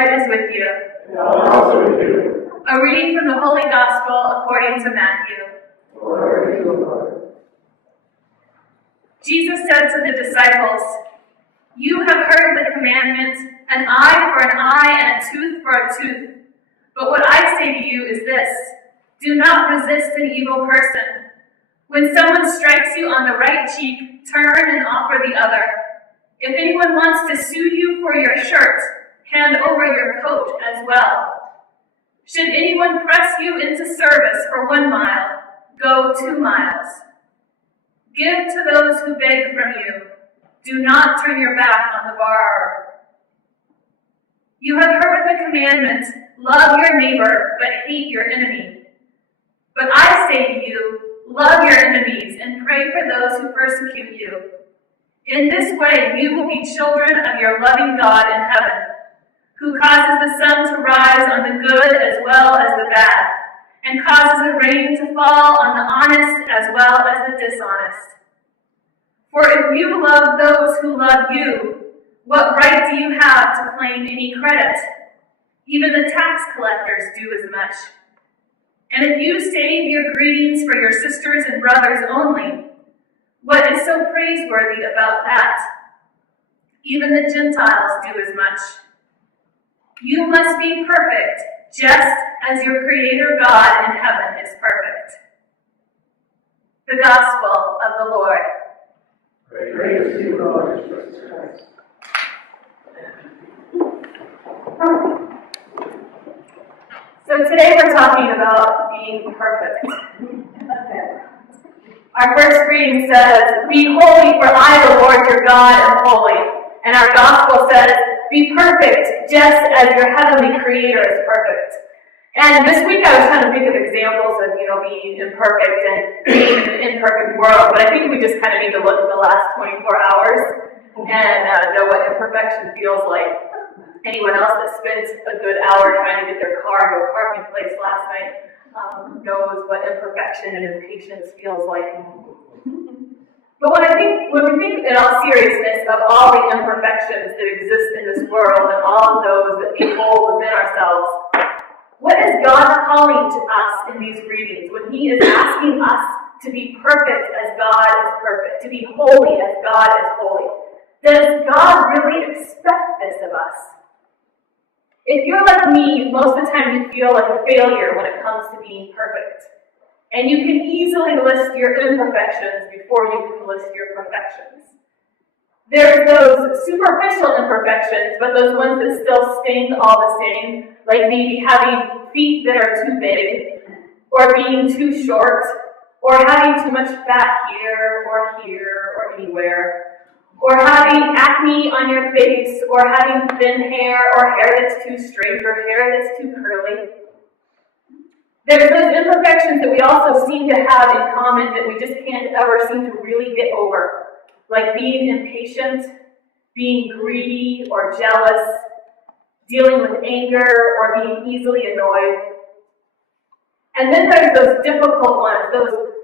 Lord is with you. And also with you. A reading from the Holy Gospel according to Matthew. Glory to the Lord. Jesus said to the disciples, "You have heard the commandment, an eye for an eye and a tooth for a tooth. But what I say to you is this, do not resist an evil person. When someone strikes you on the right cheek, turn and offer the other. If anyone wants to sue you for your shirt, hand over your coat as well. Should anyone press you into service for 1 mile, go 2 miles. Give to those who beg from you. Do not turn your back on the borrower. You have heard the commandment, love your neighbor, but hate your enemy. But I say to you, love your enemies and pray for those who persecute you. In this way, you will be children of your loving God in heaven, who causes the sun to rise on the good as well as the bad, and causes the rain to fall on the honest as well as the dishonest. For if you love those who love you, what right do you have to claim any credit? Even the tax collectors do as much. And if you save your greetings for your sisters and brothers only, what is so praiseworthy about that? Even the Gentiles do as much. You must be perfect, just as your Creator God in heaven is perfect." The Gospel of the Lord. Praise to you, Lord Jesus Christ. So today we're talking about being perfect. Our first reading says, "Be holy, for I, the Lord your God, am holy." And our gospel says, "Be perfect, just as your heavenly Creator is perfect." And this week I was trying to think of examples of, being imperfect and being in an imperfect world, but I think we just kind of need to look at the last 24 hours and know what imperfection feels like. Anyone else that spent a good hour trying to get their car to a parking place last night knows what imperfection and impatience feels like. But when we think in all seriousness of all the imperfections that exist in this world and all of those that we hold within ourselves, what is God calling to us in these readings when He is asking us to be perfect as God is perfect, to be holy as God is holy? Does God really expect this of us? If you're like me, most of the time you feel like a failure when it comes to being perfect. And you can easily list your imperfections before you can list your perfections. There's those superficial imperfections, but those ones that still sting all the same, like maybe having feet that are too big, or being too short, or having too much fat here, or anywhere, or having acne on your face, or having thin hair, or hair that's too straight, or hair that's too curly. There's those imperfections that we also seem to have in common that we just can't ever seem to really get over, like being impatient, being greedy or jealous, dealing with anger, or being easily annoyed. And then there's those difficult ones,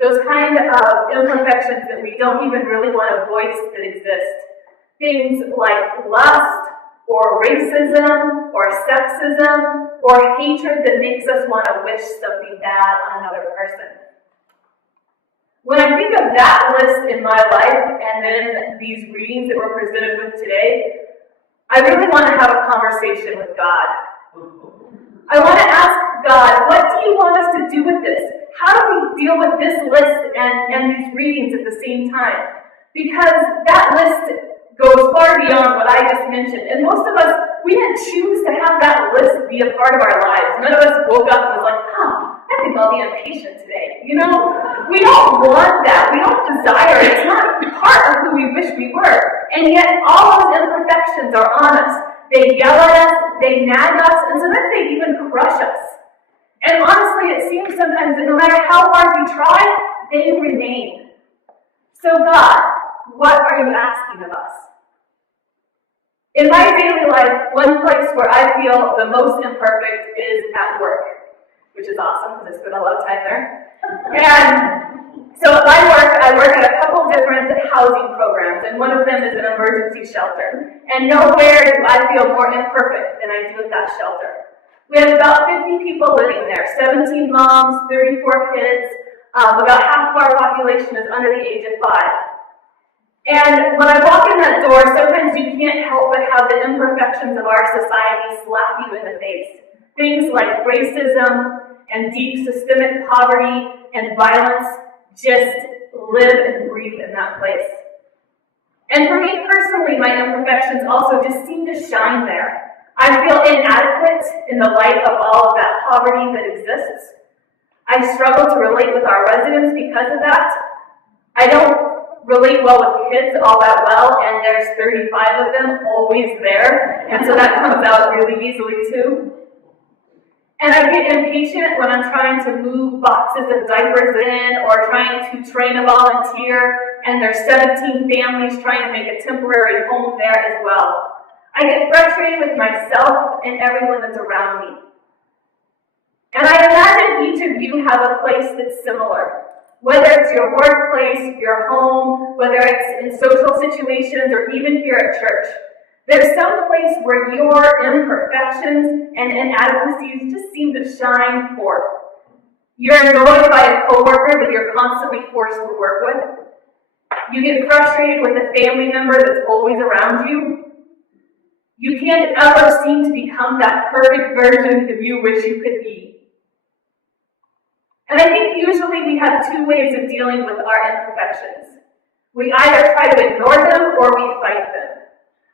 those kind of imperfections that we don't even really want to voice that exist. Things like lust, or racism, or sexism, or hatred that makes us want to wish something bad on another person. When I think of that list in my life, and then these readings that we're presented with today, I really want to have a conversation with God. I want to ask God, what do you want us to do with this? How do we deal with this list and these readings at the same time? Because that list goes far beyond what I just mentioned. And most of us, we didn't choose to have that list be a part of our lives. None of us woke up and was like, I think I'll be impatient today. We don't want that. We don't desire it. It's not part of who we wish we were. And yet all those imperfections are on us. They yell at us, they nag us, and sometimes they even crush us. And honestly, it seems sometimes that no matter how hard we try, they remain. So God, what are you asking of us? In my daily life, one place where I feel the most imperfect is at work, which is awesome because I spend a lot of time there. And so at my work, I work at a a couple different housing programs, and one of them is an emergency shelter. And nowhere do I feel more imperfect than I do at that shelter. We have about 50 people living there, 17 moms, 34 kids. About half of our population is under the age of 5. And when I walk in that door, sometimes you can't help but have the imperfections of our society slap you in the face. Things like racism and deep systemic poverty and violence just live and breathe in that place. And for me personally, my imperfections also just seem to shine there. I feel inadequate in the light of all of that poverty that exists. I struggle to relate with our residents because of that. I don't relate well with kids all that well, and there's 35 of them always there, and so that comes out really easily too. And I get impatient when I'm trying to move boxes of diapers in or trying to train a volunteer, and there's 17 families trying to make a temporary home there as well. I get frustrated with myself and everyone that's around me. And I imagine each of you have a place that's similar. Whether it's your workplace, your home, whether it's in social situations, or even here at church. There's some place where your imperfections and inadequacies just seem to shine forth. You're annoyed by a coworker that you're constantly forced to work with. You get frustrated with a family member that's always around you. You can't ever seem to become that perfect version of you wish you could be. And I think usually we have two ways of dealing with our imperfections. We either try to ignore them or we fight them.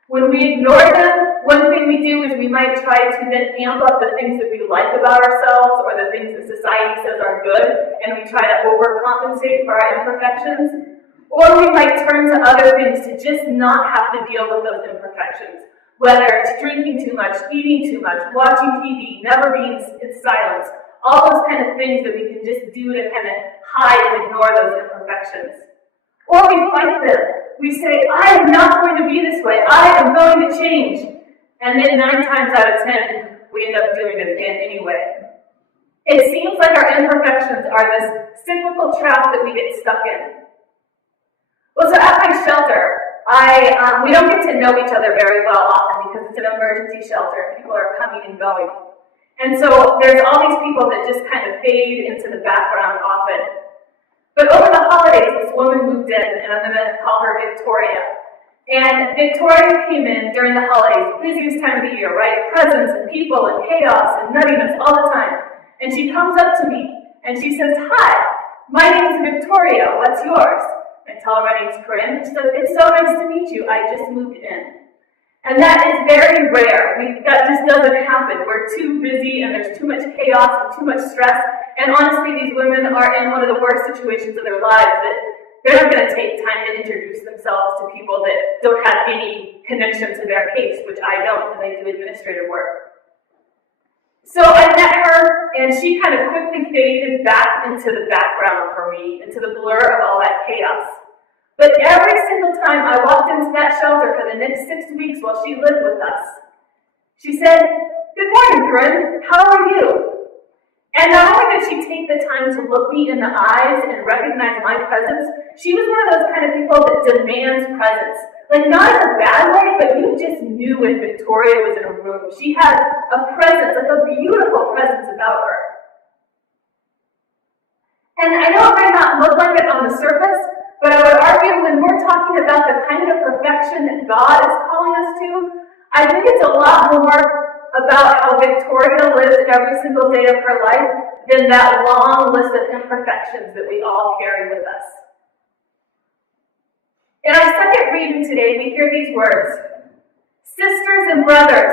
When we ignore them, one thing we do is we might try to then amp up the things that we like about ourselves or the things that society says are good, and we try to overcompensate for our imperfections. Or we might turn to other things to just not have to deal with those imperfections. Whether it's drinking too much, eating too much, watching TV, never being in silence, all those kind of things that we can just do to kind of hide and ignore those imperfections. Or we fight them. We say, I am not going to be this way. I am going to change. And then 9 times out of 10, we end up doing it again anyway. It seems like our imperfections are this cyclical trap that we get stuck in. Well, so at my shelter, we don't get to know each other very well often because it's an emergency shelter. People are coming and going. And so there's all these people that just kind of fade into the background often. But over the holidays, this woman moved in, and I'm going to call her Victoria. And Victoria came in during the holidays, busiest time of the year, right? Presents and people and chaos and nuttiness all the time. And she comes up to me, and she says, hi, my name is Victoria, what's yours? I tell her my name's Corinne. She says, it's so nice to meet you, I just moved in. And that is very rare. That just doesn't happen. We're too busy and there's too much chaos and too much stress. And honestly, these women are in one of the worst situations of their lives that they're not going to take time to introduce themselves to people that don't have any connection to their case, which I don't because I do administrative work. So I met her and she kind of quickly faded back into the background for me, into the blur of all that chaos. But every single time I walked into that shelter for the next 6 weeks while she lived with us, she said, good morning, Corinne, how are you? And not only did she take the time to look me in the eyes and recognize my presence, she was one of those kind of people that demands presence. Like, not in a bad way, but you just knew when Victoria was in a room. She had a presence, like a beautiful presence about her. And I know it might not look like it on the surface, but I would argue when we're talking about the kind of perfection that God is calling us to, I think it's a lot more about how Victoria lives every single day of her life than that long list of imperfections that we all carry with us. In our second reading today, we hear these words, sisters and brothers,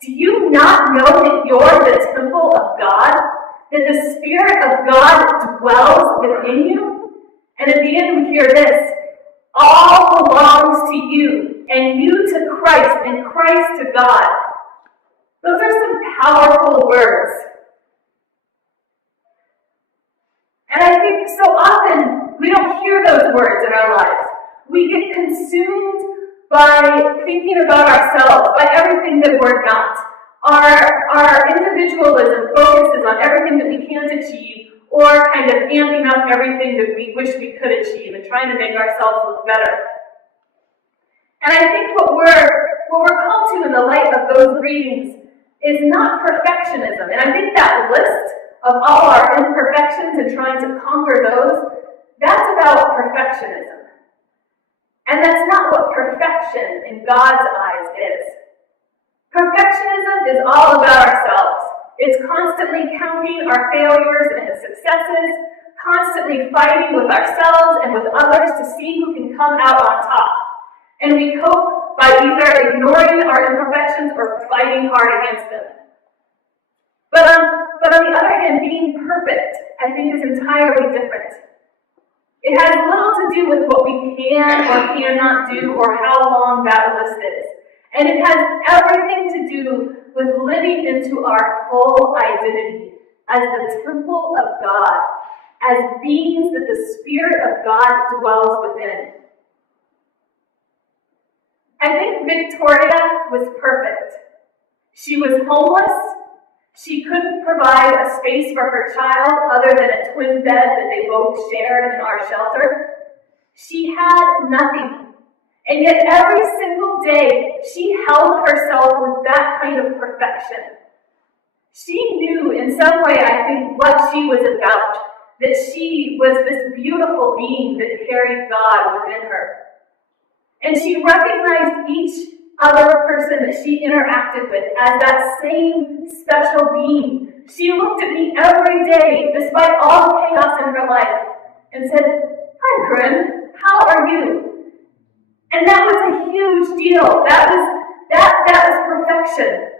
do you not know that you're the temple of God, that the Spirit of God dwells within you? And at the end we hear this, all belongs to you, and you to Christ, and Christ to God. Those are some powerful words. And I think so often we don't hear those words in our lives. We get consumed by thinking about ourselves, by everything that we're not. Our individualism focuses on everything that we can't achieve, or kind of amping up everything that we wish we could achieve and trying to make ourselves look better. And I think what we're called to in the light of those readings is not perfectionism. And I think that list of all our imperfections and trying to conquer those, that's about perfectionism. And that's not what perfection in God's eyes is. Perfectionism is all about ourselves. It's constantly counting our failures and successes, constantly fighting with ourselves and with others to see who can come out on top. And we cope by either ignoring our imperfections or fighting hard against them. But on the other hand, being perfect, I think, is entirely different. It has little to do with what we can or cannot do or how long that list is. And it has everything to do with living into our full identity as the temple of God, as beings that the Spirit of God dwells within. I think Victoria was perfect. She was homeless. She couldn't provide a space for her child other than a twin bed that they both shared in our shelter. She had nothing. And yet every single day, she held herself with that kind of perfection. She knew in some way, I think, what she was about, that she was this beautiful being that carried God within her. And she recognized each other person that she interacted with as that same special being. She looked at me every day, despite all the chaos in her life, and said, "Hi, Corinne, how are you?" And that was a huge deal. That was perfection.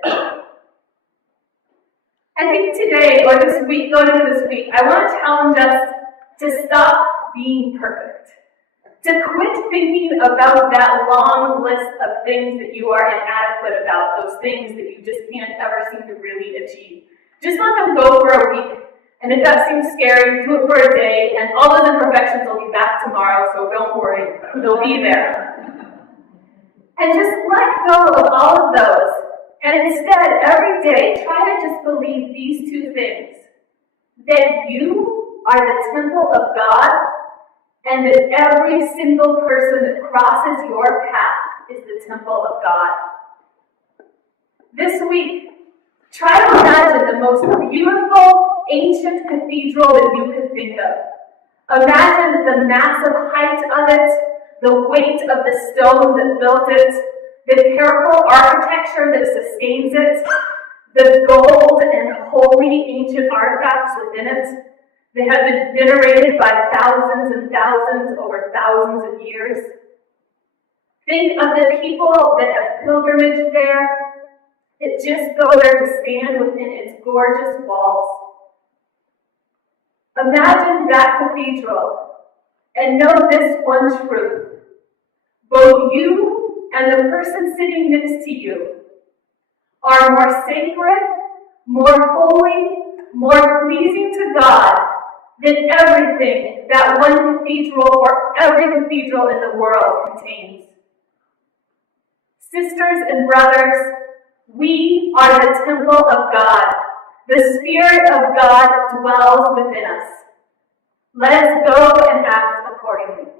I think today, or this week, going into this week, I want to challenge us to stop being perfect. To quit thinking about that long list of things that you are inadequate about, those things that you just can't ever seem to really achieve. Just let them go for a week. And if that seems scary, do it for a day, and all those imperfections will be back tomorrow, so don't worry, they'll be there. And just let go of all of those, and instead, every day, try to just believe these two things. That you are the temple of God, and that every single person that crosses your path is the temple of God. This week, try to imagine the most beautiful, ancient cathedral that you could think of. Imagine the massive height of it, the weight of the stone that built it, the careful architecture that sustains it, the gold and holy ancient artifacts within it. They have been venerated by thousands and thousands over thousands of years. Think of the people that have pilgrimaged there, that just go there to stand within its gorgeous walls. Imagine that cathedral and know this one truth. Both you and the person sitting next to you are more sacred, more holy, more pleasing to God than everything that one cathedral or every cathedral in the world contains. Sisters and brothers, we are the temple of God. The Spirit of God dwells within us. Let us go and act accordingly.